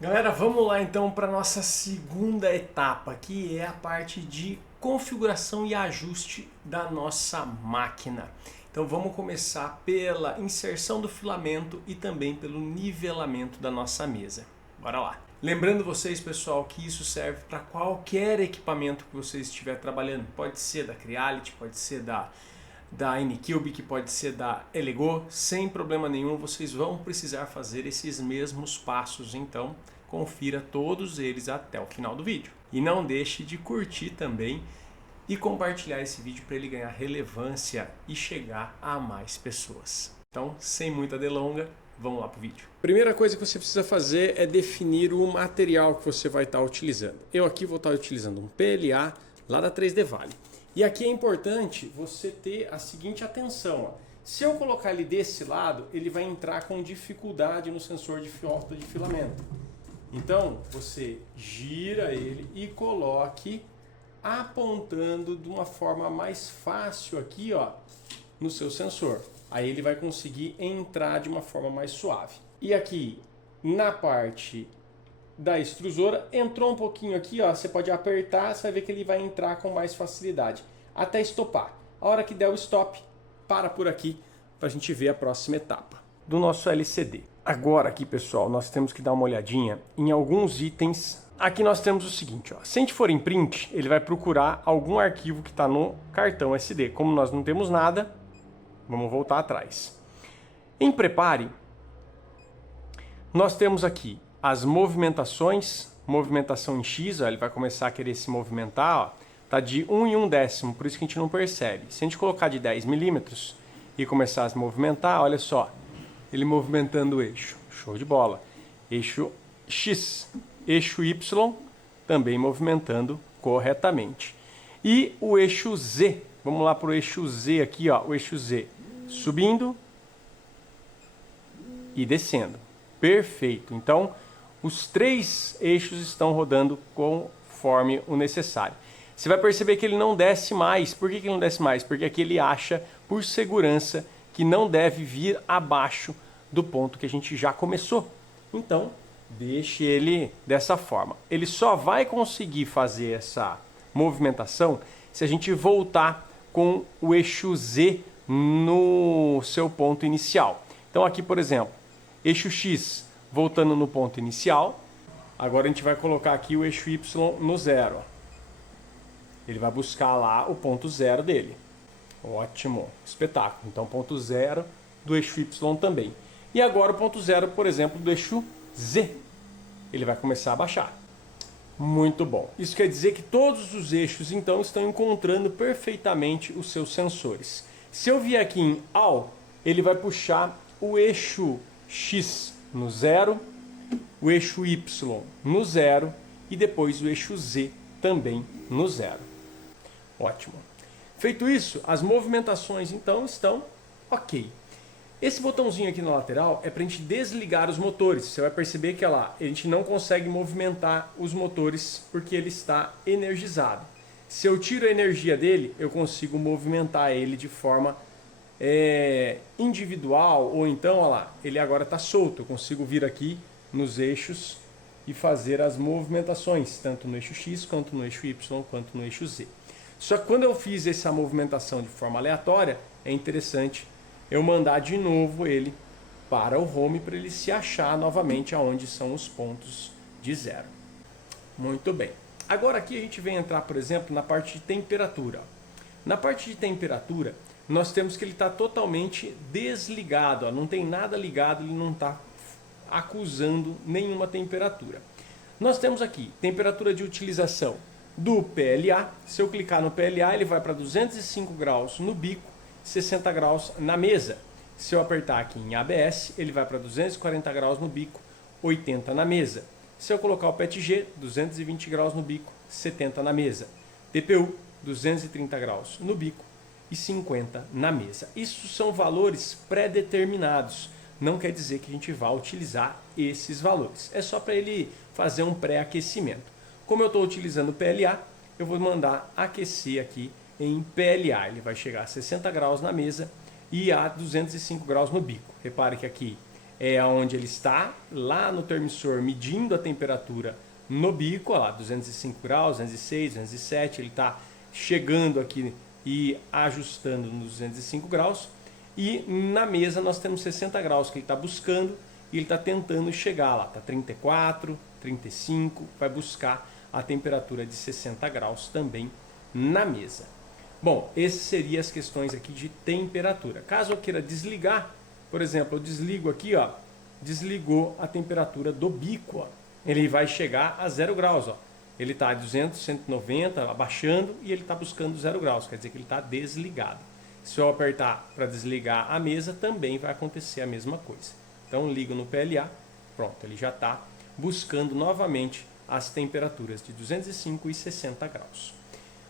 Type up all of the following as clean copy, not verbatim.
Galera, vamos lá então para nossa segunda etapa, que é a parte de configuração e ajuste da nossa máquina. Então vamos começar pela inserção do filamento e também pelo nivelamento da nossa mesa. Bora lá! Lembrando vocês, pessoal, que isso serve para qualquer equipamento que você estiver trabalhando. Pode ser da Creality, pode ser da Anycubic, que pode ser da Elego, sem problema nenhum, vocês vão precisar fazer esses mesmos passos, então confira todos eles até o final do vídeo. E não deixe de curtir também e compartilhar esse vídeo para ele ganhar relevância e chegar a mais pessoas. Então, sem muita delonga, vamos lá para o vídeo. Primeira coisa que você precisa fazer é definir o material que você vai estar utilizando. Eu aqui vou estar utilizando um PLA lá da 3D Valley. E aqui é importante você ter a seguinte atenção. Ó. Se eu colocar ele desse lado, ele vai entrar com dificuldade no sensor de filamento. Então, você gira ele e coloque apontando de uma forma mais fácil aqui, ó, no seu sensor. Aí ele vai conseguir entrar de uma forma mais suave. E aqui, na parte da extrusora, entrou um pouquinho aqui, ó, você pode apertar, você vai ver que ele vai entrar com mais facilidade, até estopar. A hora que der o stop, para por aqui para a gente ver a próxima etapa do nosso LCD. Agora aqui, pessoal, nós temos que dar uma olhadinha em alguns itens. Aqui nós temos o seguinte, ó, se a gente for em print, ele vai procurar algum arquivo que está no cartão SD. Como nós não temos nada, vamos voltar atrás. Em prepare, nós temos aqui as movimentações, movimentação em X, ó, ele vai começar a querer se movimentar, ó, tá de 1 em 1/10, por isso que a gente não percebe. Se a gente colocar de 10 milímetros e começar a se movimentar, olha só, ele movimentando o eixo, show de bola. Eixo X, eixo Y, também movimentando corretamente. E o eixo Z, vamos lá para o eixo Z aqui, ó, o eixo Z, subindo e descendo. Perfeito, então os três eixos estão rodando conforme o necessário. Você vai perceber que ele não desce mais. Por que ele não desce mais? Porque aqui ele acha, por segurança, que não deve vir abaixo do ponto que a gente já começou. Então, deixe ele dessa forma. Ele só vai conseguir fazer essa movimentação se a gente voltar com o eixo Z no seu ponto inicial. Então aqui, por exemplo, eixo X voltando no ponto inicial. Agora a gente vai colocar aqui o eixo Y no zero. Ele vai buscar lá o ponto zero dele. Ótimo, espetáculo. Então ponto zero do eixo Y também. E agora o ponto zero, por exemplo, do eixo Z. Ele vai começar a baixar. Muito bom. Isso quer dizer que todos os eixos, então, estão encontrando perfeitamente os seus sensores. Se eu vier aqui em All, ele vai puxar o eixo X no zero, o eixo Y no zero e depois o eixo Z também no zero. Ótimo. Feito isso, as movimentações então estão ok. Esse botãozinho aqui na lateral é para a gente desligar os motores. Você vai perceber que a gente não consegue movimentar os motores porque ele está energizado. Se eu tiro a energia dele, eu consigo movimentar ele de forma individual, ou então, olha lá, ele agora está solto. Eu consigo vir aqui nos eixos e fazer as movimentações, tanto no eixo X, quanto no eixo Y, quanto no eixo Z. Só que quando eu fiz essa movimentação de forma aleatória, é interessante eu mandar de novo ele para o home para ele se achar novamente aonde são os pontos de zero. Muito bem. Agora aqui a gente vem entrar, por exemplo, na parte de temperatura. Na parte de temperatura, nós temos que ele está totalmente desligado, ó, não tem nada ligado, ele não está acusando nenhuma temperatura. Nós temos aqui temperatura de utilização do PLA. Se eu clicar no PLA, ele vai para 205 graus no bico, 60 graus na mesa. Se eu apertar aqui em ABS, ele vai para 240 graus no bico, 80 na mesa. Se eu colocar o PETG, 220 graus no bico, 70 na mesa. TPU, 230 graus no bico e 50 na mesa. Isso são valores pré-determinados. Não quer dizer que a gente vá utilizar esses valores. É só para ele fazer um pré-aquecimento. Como eu estou utilizando o PLA, eu vou mandar aquecer aqui em PLA. Ele vai chegar a 60 graus na mesa e a 205 graus no bico. Repare que aqui é onde ele está, lá no termissor, medindo a temperatura no bico, ó lá, 205 graus, 206, 207, ele está chegando aqui e ajustando nos 205 graus. E na mesa nós temos 60 graus que ele está buscando e ele está tentando chegar lá, está 34, 35, vai buscar a temperatura de 60 graus também na mesa. Bom, essas seriam as questões aqui de temperatura. Caso eu queira desligar, por exemplo, eu desligo aqui, ó, desligou a temperatura do bico, ó. Ele vai chegar a 0 graus, ó. Ele está a 200, 190, abaixando e ele está buscando 0 graus, quer dizer que ele está desligado. Se eu apertar para desligar a mesa, também vai acontecer a mesma coisa. Então ligo no PLA, pronto, ele já está buscando novamente as temperaturas de 205 e 60 graus.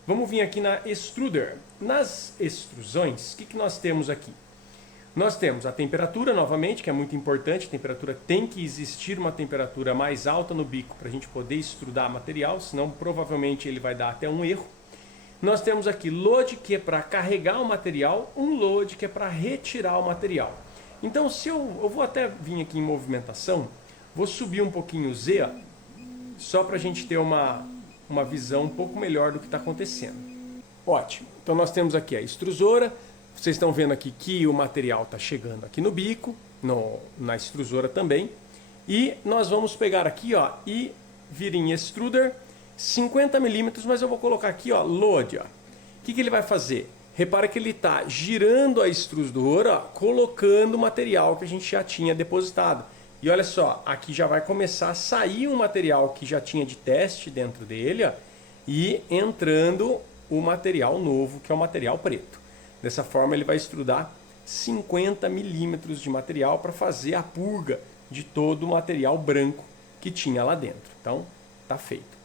Vamos vir aqui na extruder. Nas extrusões, o que nós temos aqui? Nós temos a temperatura novamente, que é muito importante. A temperatura tem que existir uma temperatura mais alta no bico para a gente poder extrudar material, senão provavelmente ele vai dar até um erro. Nós temos aqui load, que é para carregar o material, um load, que é para retirar o material. Então, se eu vou até vir aqui em movimentação, vou subir um pouquinho o Z, ó, só para a gente ter uma visão um pouco melhor do que está acontecendo. Ótimo. Então nós temos aqui a extrusora. Vocês estão vendo aqui que o material está chegando aqui no bico, na extrusora também. E nós vamos pegar aqui, ó, e vir em extruder 50 milímetros, mas eu vou colocar aqui, ó, load. Ó. O que ele vai fazer? Repara que ele está girando a extrusora, ó, colocando o material que a gente já tinha depositado. E olha só, aqui já vai começar a sair um material que já tinha de teste dentro dele, ó, e entrando o material novo, que é o material preto. Dessa forma ele vai extrudar 50 milímetros de material para fazer a purga de todo o material branco que tinha lá dentro. Então, está feito.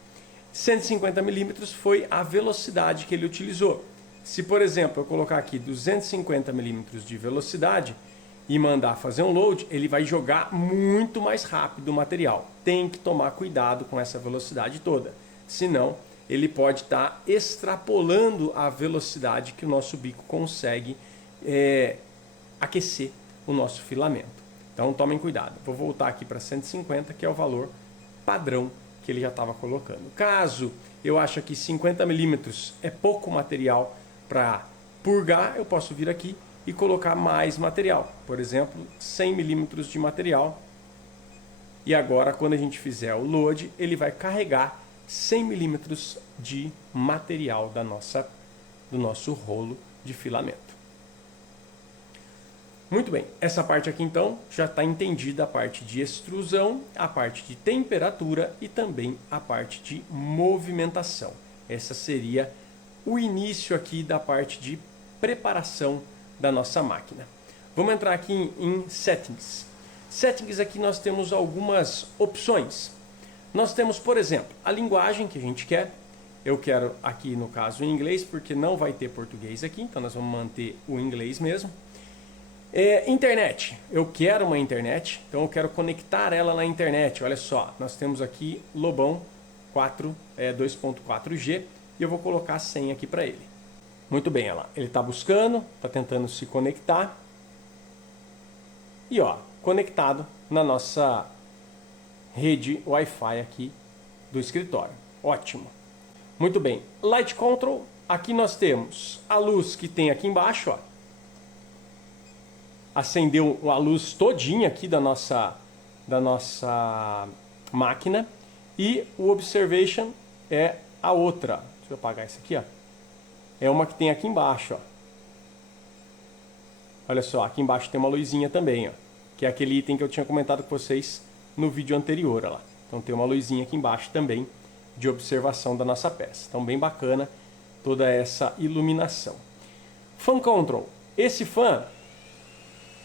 150 milímetros foi a velocidade que ele utilizou. Se, por exemplo, eu colocar aqui 250 milímetros de velocidade e mandar fazer um load, ele vai jogar muito mais rápido o material. Tem que tomar cuidado com essa velocidade toda, senão ele pode estar extrapolando a velocidade que o nosso bico consegue aquecer o nosso filamento. Então tomem cuidado. Vou voltar aqui para 150, que é o valor padrão que ele já estava colocando. Caso eu ache que 50 milímetros é pouco material para purgar, eu posso vir aqui e colocar mais material. Por exemplo, 100 milímetros de material. E agora, quando a gente fizer o load, ele vai carregar 100 milímetros de material do nosso rolo de filamento. Muito bem, essa parte aqui então já está entendida, a parte de extrusão, a parte de temperatura e também a parte de movimentação. Essa seria o início aqui da parte de preparação da nossa máquina. Vamos entrar aqui em Settings. Settings, aqui nós temos algumas opções. Nós temos, por exemplo, a linguagem que a gente quer. Eu quero aqui, no caso, em inglês, porque não vai ter português aqui, então nós vamos manter o inglês mesmo. Internet. Eu quero uma internet, então eu quero conectar ela na internet. Olha só, nós temos aqui Lobão 2.4G e eu vou colocar a senha aqui para ele. Muito bem, olha lá. Ele está buscando, está tentando se conectar. E ó, conectado na nossa rede Wi-Fi aqui do escritório. Ótimo. Muito bem. Light Control. Aqui nós temos a luz que tem aqui embaixo, ó. Acendeu a luz todinha aqui da nossa máquina. E o Observation é a outra. Deixa eu apagar isso aqui, ó. É uma que tem aqui embaixo, ó. Olha só, aqui embaixo tem uma luzinha também, ó. Que é aquele item que eu tinha comentado com vocês no vídeo anterior, ó lá. Então tem uma luzinha aqui embaixo também de observação da nossa peça. Então bem bacana toda essa iluminação. Fan Control. Esse fan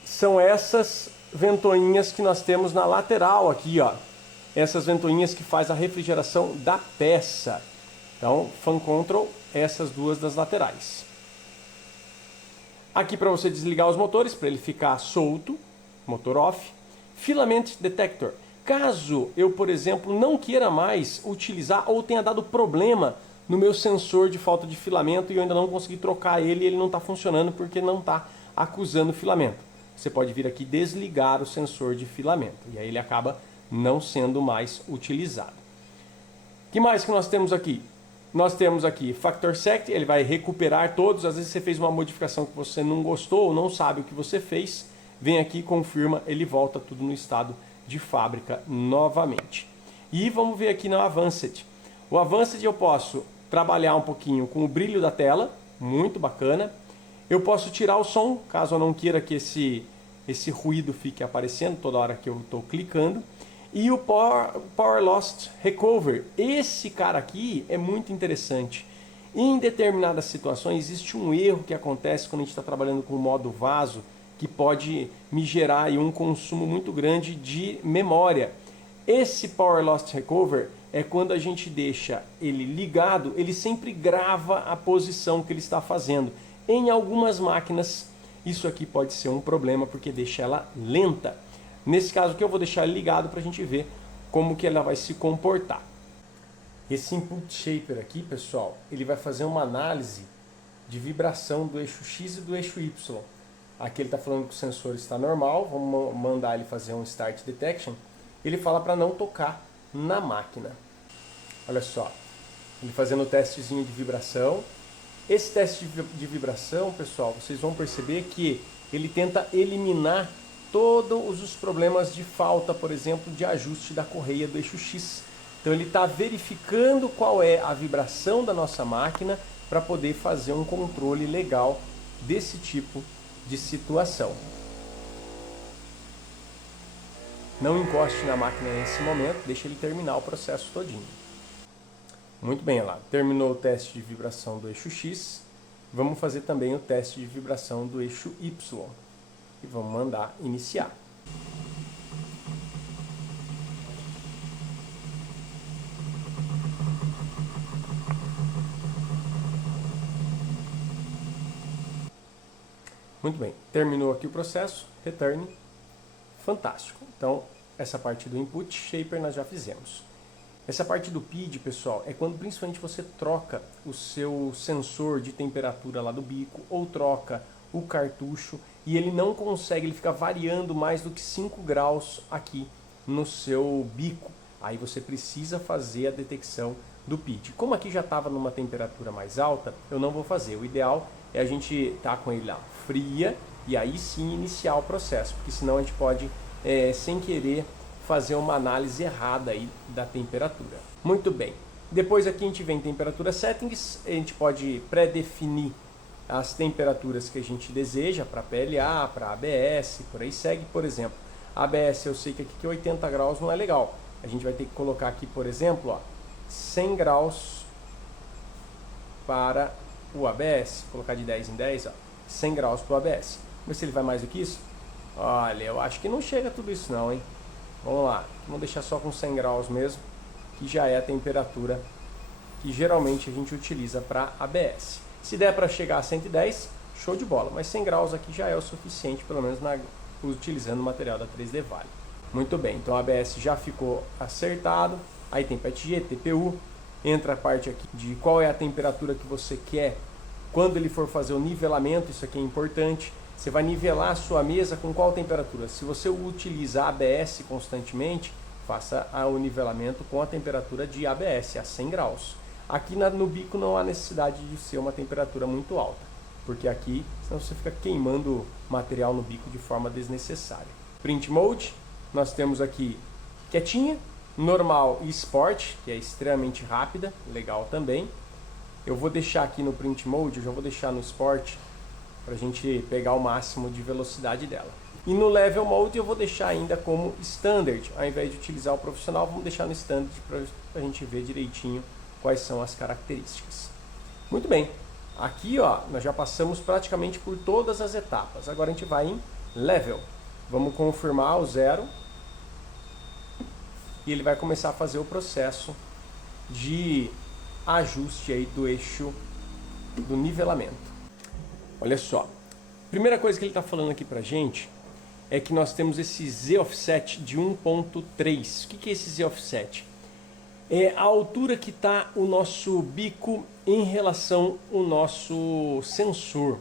são essas ventoinhas que nós temos na lateral aqui, ó. Essas ventoinhas que faz a refrigeração da peça. Então, Fan Control, essas duas das laterais. Aqui para você desligar os motores, para ele ficar solto, motor off. Filament Detector. Caso eu, por exemplo, não queira mais utilizar ou tenha dado problema no meu sensor de falta de filamento e eu ainda não consegui trocar ele e ele não está funcionando porque não está acusando filamento. você pode vir aqui desligar o sensor de filamento. E aí ele acaba não sendo mais utilizado. O que mais que nós temos aqui? Nós temos aqui Factor Sect, ele vai recuperar todos. Às vezes você fez uma modificação que você não gostou ou não sabe o que você fez. Vem aqui, confirma, ele volta tudo no estado de fábrica novamente. E vamos ver aqui no Advanced. O Advanced eu posso trabalhar um pouquinho com o brilho da tela, muito bacana. Eu posso tirar o som, caso eu não queira que esse ruído fique aparecendo toda hora que eu estou clicando. E o Power Loss Recover, esse cara aqui é muito interessante. Em determinadas situações existe um erro que acontece quando a gente está trabalhando com o modo vaso, que pode me gerar aí um consumo muito grande de memória. Esse Power Loss Recover é quando a gente deixa ele ligado, ele sempre grava a posição que ele está fazendo. Em algumas máquinas isso aqui pode ser um problema porque deixa ela lenta. Nesse caso aqui eu vou deixar ele ligado para a gente ver como que ela vai se comportar. Esse Input Shaper aqui, pessoal, ele vai fazer uma análise de vibração do eixo X e do eixo Y. Aqui ele está falando que o sensor está normal, vamos mandar ele fazer um Start Detection. Ele fala para não tocar na máquina. Olha só, ele fazendo o testezinho de vibração. Esse teste de vibração, pessoal, vocês vão perceber que ele tenta eliminar todos os problemas de falta, por exemplo, de ajuste da correia do eixo X. Então ele está verificando qual é a vibração da nossa máquina para poder fazer um controle legal desse tipo de situação. Não encoste na máquina nesse momento, deixa ele terminar o processo todinho. Muito bem, lá, terminou o teste de vibração do eixo X. Vamos fazer também o teste de vibração do eixo Y. E vamos mandar iniciar. Muito bem, terminou aqui o processo, return, fantástico. Então, essa parte do Input Shaper nós já fizemos. Essa parte do PID, pessoal, é quando principalmente você troca o seu sensor de temperatura lá do bico ou troca o cartucho e ele não consegue, ele fica variando mais do que 5 graus aqui no seu bico. Aí você precisa fazer a detecção do PID. Como aqui já estava numa temperatura mais alta, eu não vou fazer. O ideal é a gente estar com ele lá fria e aí sim iniciar o processo, porque senão a gente pode, sem querer, fazer uma análise errada aí da temperatura. Muito bem. Depois aqui a gente vem em temperatura settings, a gente pode pré-definir as temperaturas que a gente deseja para PLA, para ABS, por aí segue. Por exemplo, ABS eu sei que aqui 80 graus não é legal. A gente vai ter que colocar aqui, por exemplo, ó, 100 graus para o ABS. Vou colocar de 10 em 10, ó, 100 graus para o ABS. Vamos ver se ele vai mais do que isso. Olha, eu acho que não chega a tudo isso não, hein? Vamos lá, vamos deixar só com 100 graus mesmo, que já é a temperatura que geralmente a gente utiliza para ABS. Se der para chegar a 110, show de bola, mas 100 graus aqui já é o suficiente, pelo menos utilizando o material da 3D Vale. Muito bem, então o ABS já ficou acertado, aí tem PETG, TPU, entra a parte aqui de qual é a temperatura que você quer quando ele for fazer o nivelamento, isso aqui é importante. Você vai nivelar a sua mesa com qual temperatura? Se você utiliza ABS constantemente, faça o nivelamento com a temperatura de ABS, a 100 graus. Aqui no bico não há necessidade de ser uma temperatura muito alta, porque aqui senão você fica queimando material no bico de forma desnecessária. Print Mode, nós temos aqui quietinha, normal e Sport, que é extremamente rápida, legal também. Eu vou deixar aqui no Print Mode, eu já vou deixar no Sport, para a gente pegar o máximo de velocidade dela. E no Level Mode eu vou deixar ainda como Standard, ao invés de utilizar o profissional, vamos deixar no Standard para a gente ver direitinho quais são as características. Muito bem, aqui ó, nós já passamos praticamente por todas as etapas, agora a gente vai em Level. Vamos confirmar o 0 e ele vai começar a fazer o processo de ajuste aí do eixo do nivelamento. Olha só, primeira coisa que ele está falando aqui pra gente é que nós temos esse Z-Offset de 1.3. O que é esse Z-Offset? É a altura que está o nosso bico em relação ao nosso sensor.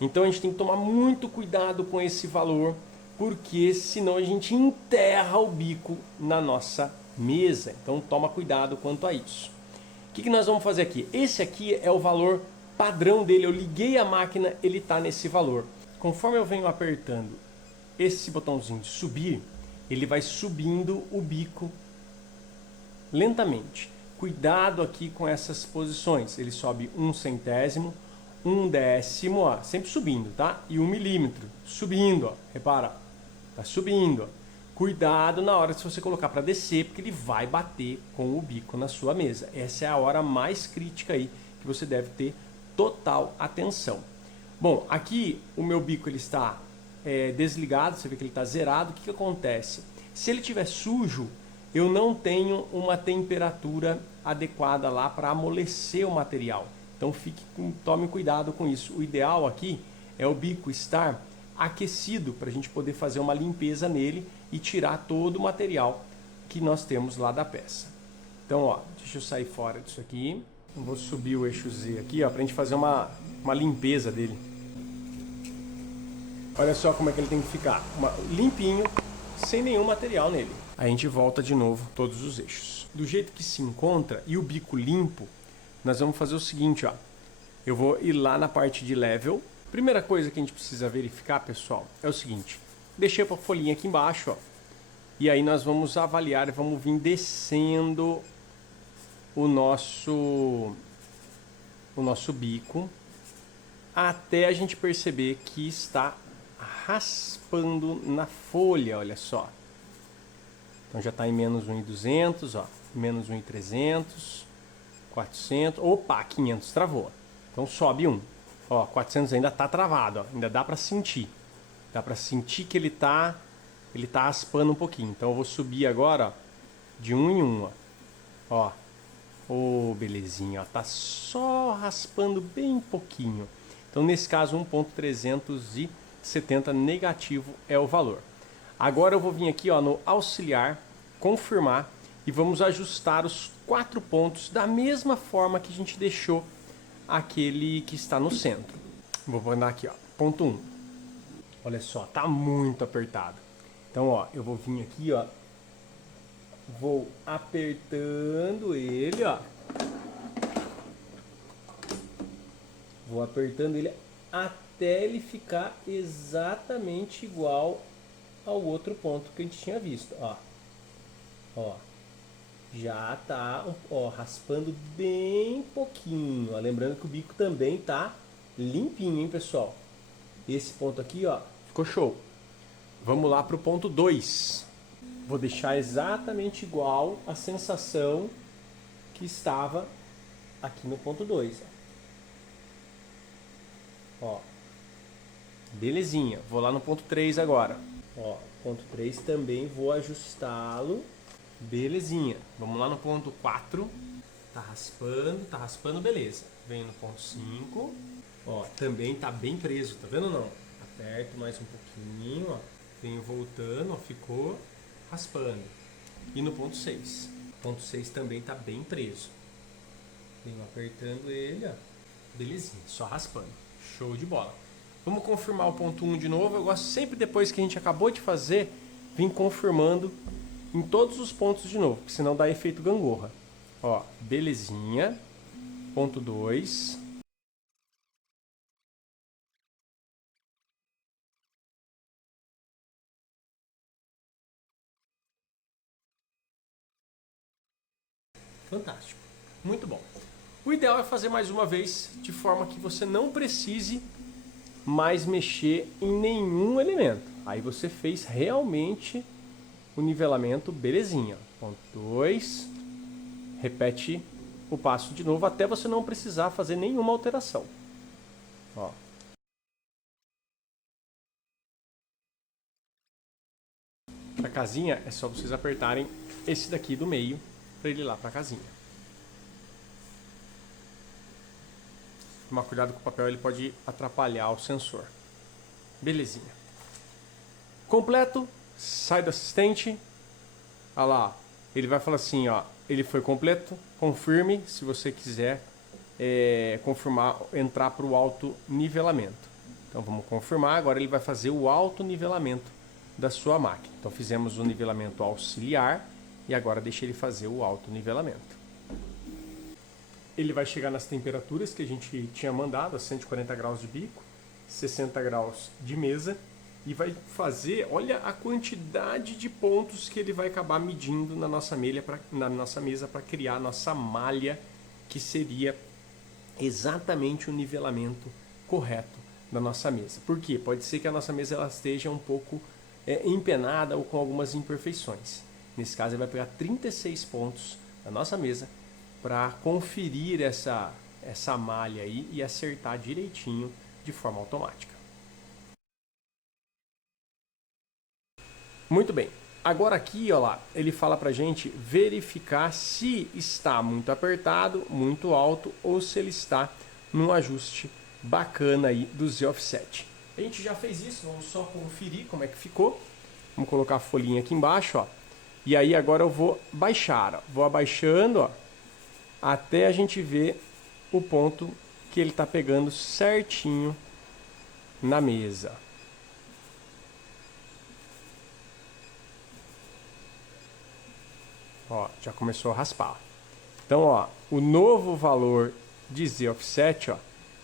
Então a gente tem que tomar muito cuidado com esse valor, porque senão a gente enterra o bico na nossa mesa. Então toma cuidado quanto a isso. O que nós vamos fazer aqui? Esse aqui é o valor padrão dele. Eu liguei a máquina, ele está nesse valor. Conforme eu venho apertando esse botãozinho de subir, ele vai subindo o bico lentamente. Cuidado aqui com essas posições. Ele sobe 1 centésimo, 1 décimo, ó, sempre subindo, tá? E 1 milímetro, subindo, ó. Repara, tá subindo, ó. Cuidado na hora se você colocar para descer, porque ele vai bater com o bico na sua mesa. Essa é a hora mais crítica aí que você deve ter total atenção. Bom, aqui o meu bico ele está desligado, você vê que ele está zerado. O que acontece? Se ele estiver sujo, eu não tenho uma temperatura adequada lá para amolecer o material. Então tome cuidado com isso. O ideal aqui é o bico estar aquecido para a gente poder fazer uma limpeza nele e tirar todo o material que nós temos lá da peça. Então, ó, deixa eu sair fora disso aqui. Eu vou subir o eixo Z aqui, ó, para a gente fazer uma limpeza dele. Olha só como é que ele tem que ficar. Limpinho, sem nenhum material nele. Aí a gente volta de novo todos os eixos. Do jeito que se encontra e o bico limpo, nós vamos fazer o seguinte, ó. Eu vou ir lá na parte de level. Primeira coisa que a gente precisa verificar, pessoal, é o seguinte. Deixei a folhinha aqui embaixo, ó. E aí nós vamos avaliar, vamos vir descendo o nosso bico até a gente perceber que está raspando na folha, olha só. Então já está em menos 1.200, ó, menos 1.300, 400, opa, 500 travou. Então sobe um. Ó, 400 ainda está travado, ó, ainda dá para sentir. Dá para sentir que ele tá raspando um pouquinho. Então eu vou subir agora, ó, de um em um, ó. Ó, belezinha, ó, tá só raspando bem pouquinho. Então nesse caso 1.370 negativo é o valor. Agora eu vou vir aqui, ó, no auxiliar, confirmar e vamos ajustar os 4 pontos da mesma forma que a gente deixou aquele que está no centro. Vou mandar aqui, ó, ponto 1. Olha só, tá muito apertado. Então, ó, eu vou vir aqui, ó, vou apertando ele, ó. Vou apertando ele até ele ficar exatamente igual ao outro ponto que a gente tinha visto, ó. Ó. Já tá, ó, raspando bem pouquinho, ó. Lembrando que o bico também tá limpinho, hein, pessoal? Esse ponto aqui, ó, ficou show. Vamos lá pro ponto 2. Vou deixar exatamente igual a sensação que estava aqui no ponto 2. Ó. Belezinha. Vou lá no ponto 3 agora. Ó, ponto 3 também vou ajustá-lo. Belezinha. Vamos lá no ponto 4. Tá raspando, beleza. Venho no ponto 5. Ó, também tá bem preso, tá vendo ou não? Aperto mais um pouquinho, ó. Venho voltando, ó, ficou raspando. E no ponto 6. Ponto 6 também tá bem preso. Venho apertando ele, ó. Belezinha, só raspando. Show de bola. Vamos confirmar o ponto 1 de novo. Eu gosto sempre, depois que a gente acabou de fazer, vir confirmando em todos os pontos de novo, porque senão dá efeito gangorra. Ó, belezinha. Ponto 2. Fantástico. Muito bom. O ideal é fazer mais uma vez, de forma que você não precise mais mexer em nenhum elemento. Aí você fez realmente o nivelamento belezinha. Ponto 2. Repete o passo de novo até você não precisar fazer nenhuma alteração. Ó. A casinha é só vocês apertarem esse daqui do meio para ele ir lá para a casinha. Tomar cuidado com o papel, ele pode atrapalhar o sensor. Belezinha. Completo, sai do assistente. Olha lá, ele vai falar assim, ó, ele foi completo, confirme se você quiser confirmar, entrar para o auto nivelamento. Então vamos confirmar, agora ele vai fazer o autonivelamento da sua máquina. Então fizemos o nivelamento auxiliar e agora deixa ele fazer o autonivelamento. Ele vai chegar nas temperaturas que a gente tinha mandado, a 140 graus de bico, 60 graus de mesa, e vai fazer, olha a quantidade de pontos que ele vai acabar medindo na nossa mesa para criar a nossa malha, que seria exatamente o nivelamento correto da nossa mesa. Por quê? Pode ser que a nossa mesa ela esteja um pouco empenada ou com algumas imperfeições. Nesse caso, ele vai pegar 36 pontos da nossa mesa para conferir essa malha aí e acertar direitinho de forma automática. Muito bem. Agora aqui, ó lá, ele fala pra gente verificar se está muito apertado, muito alto ou se ele está num ajuste bacana aí do Z-Offset. A gente já fez isso, vamos só conferir como é que ficou. Vamos colocar a folhinha aqui embaixo, ó. E aí agora eu vou baixar, ó. Vou abaixando, ó, até a gente ver o ponto que ele está pegando certinho na mesa. Ó, já começou a raspar. Então, ó, o novo valor de Z-Offset, ó,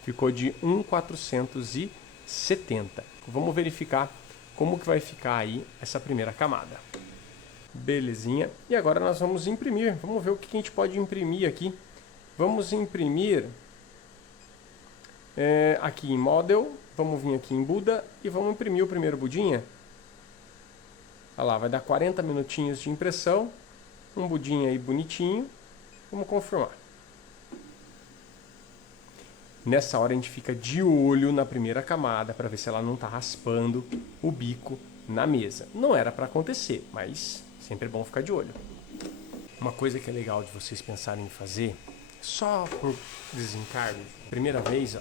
ficou de 1.470. Vamos verificar como que vai ficar aí essa primeira camada. Belezinha. E agora nós vamos imprimir. Vamos ver o que a gente pode imprimir aqui. Vamos imprimir aqui em Model. Vamos vir aqui em Buda e vamos imprimir o primeiro budinha. Olha lá, vai dar 40 minutinhos de impressão. Um budinha aí bonitinho. Vamos confirmar. Nessa hora a gente fica de olho na primeira camada para ver se ela não está raspando o bico na mesa. Não era para acontecer, mas sempre é bom ficar de olho. Uma coisa que é legal de vocês pensarem em fazer, só por desencargo, primeira vez, ó,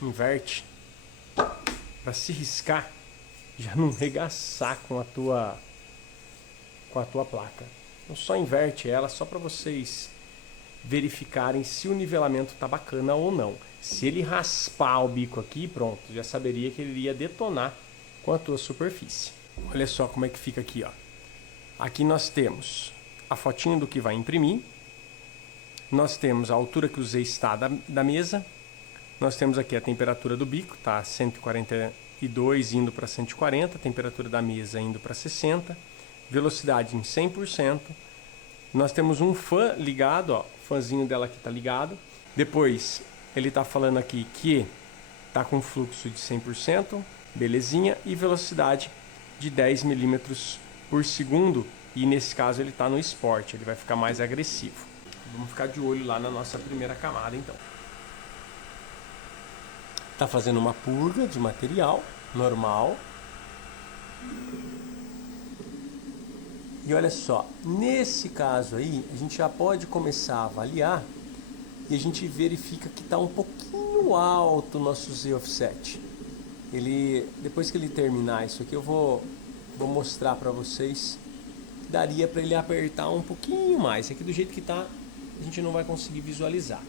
inverte para se riscar, já não regaçar com a tua placa. Então só inverte ela só para vocês verificarem se o nivelamento está bacana ou não. Se ele raspar o bico aqui, pronto, já saberia que ele iria detonar com a tua superfície. Olha só como é que fica aqui, ó. Aqui nós temos a fotinho do que vai imprimir. Nós temos a altura que o Z está da mesa. Nós temos aqui a temperatura do bico, tá 142 indo para 140, a temperatura da mesa indo para 60, velocidade em 100%. Nós temos um fã ligado, ó, o fãzinho dela aqui está ligado. Depois ele está falando aqui que está com fluxo de 100%, belezinha, e velocidade de 10 milímetros por segundo. E nesse caso ele está no Sport, ele vai ficar mais agressivo. Vamos ficar de olho lá na nossa primeira camada então. Está fazendo uma purga de material normal. E olha só, nesse caso aí, a gente já pode começar a avaliar e a gente verifica que está um pouquinho alto o nosso Z-Offset. Depois que ele terminar isso aqui, eu vou mostrar para vocês que daria para ele apertar um pouquinho mais. Aqui do jeito que está, a gente não vai conseguir visualizar.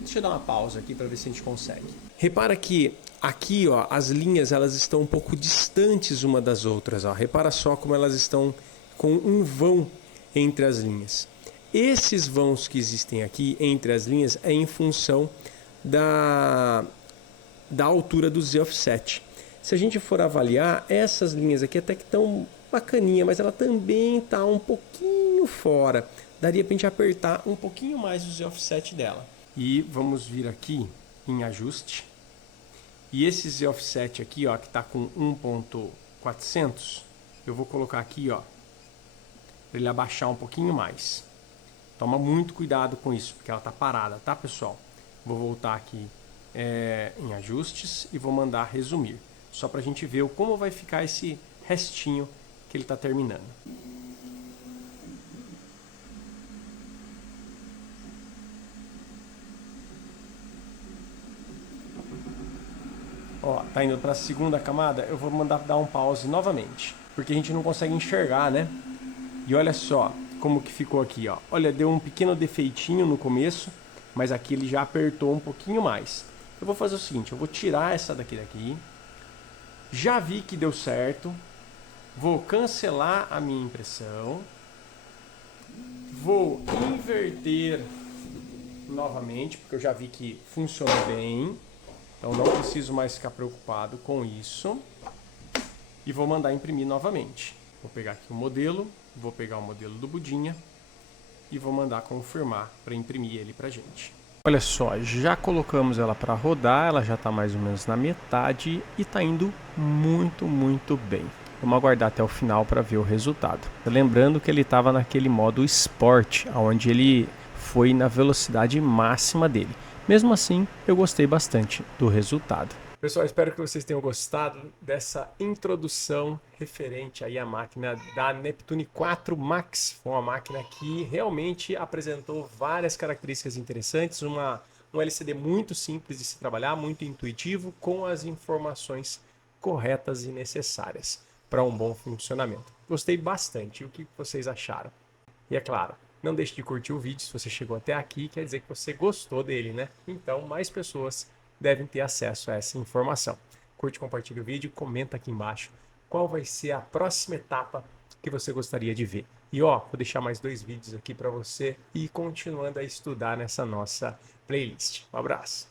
Deixa eu dar uma pausa aqui para ver se a gente consegue. Repara que aqui, ó, as linhas elas estão um pouco distantes uma das outras. Ó. Repara só como elas estão com um vão entre as linhas. Esses vãos que existem aqui entre as linhas é em função da altura do Z-Offset. Se a gente for avaliar, essas linhas aqui até que estão bacaninha, mas ela também está um pouquinho fora. Daria para a gente apertar um pouquinho mais o Z-Offset dela. E vamos vir aqui em ajuste. E esse Z-Offset aqui, ó, que está com 1.400, eu vou colocar aqui, ó, para ele abaixar um pouquinho mais. Toma muito cuidado com isso, porque ela está parada, tá, pessoal? Vou voltar aqui em ajustes e vou mandar resumir. Só para a gente ver como vai ficar esse restinho que ele está terminando. Ó, tá indo para a segunda camada, eu vou mandar dar um pause novamente, porque a gente não consegue enxergar, né? E olha só como que ficou aqui, ó. Olha, deu um pequeno defeitinho no começo, mas aqui ele já apertou um pouquinho mais. Eu vou fazer o seguinte, eu vou tirar essa daqui, Já vi que deu certo. Vou cancelar a minha impressão. Vou inverter novamente, porque eu já vi que funcionou bem. Então não preciso mais ficar preocupado com isso. E vou mandar imprimir novamente. Vou pegar aqui o modelo, vou pegar o modelo do Budinha e vou mandar confirmar para imprimir ele para gente. Olha só, já colocamos ela para rodar, ela já está mais ou menos na metade e está indo muito bem. Vamos aguardar até o final para ver o resultado. Lembrando que ele estava naquele modo Sport, onde ele foi na velocidade máxima dele. Mesmo assim, eu gostei bastante do resultado. Pessoal, espero que vocês tenham gostado dessa introdução referente aí à máquina da Neptune 4 Max. Foi uma máquina que realmente apresentou várias características interessantes, um LCD muito simples de se trabalhar, muito intuitivo, com as informações corretas e necessárias para um bom funcionamento. Gostei bastante. O que vocês acharam? E é claro, não deixe de curtir o vídeo. Se você chegou até aqui, quer dizer que você gostou dele, né? Então, mais pessoas devem ter acesso a essa informação. Curte, compartilha o vídeo, comenta aqui embaixo qual vai ser a próxima etapa que você gostaria de ver. E ó, vou deixar mais 2 vídeos aqui para você ir continuando a estudar nessa nossa playlist. Um abraço!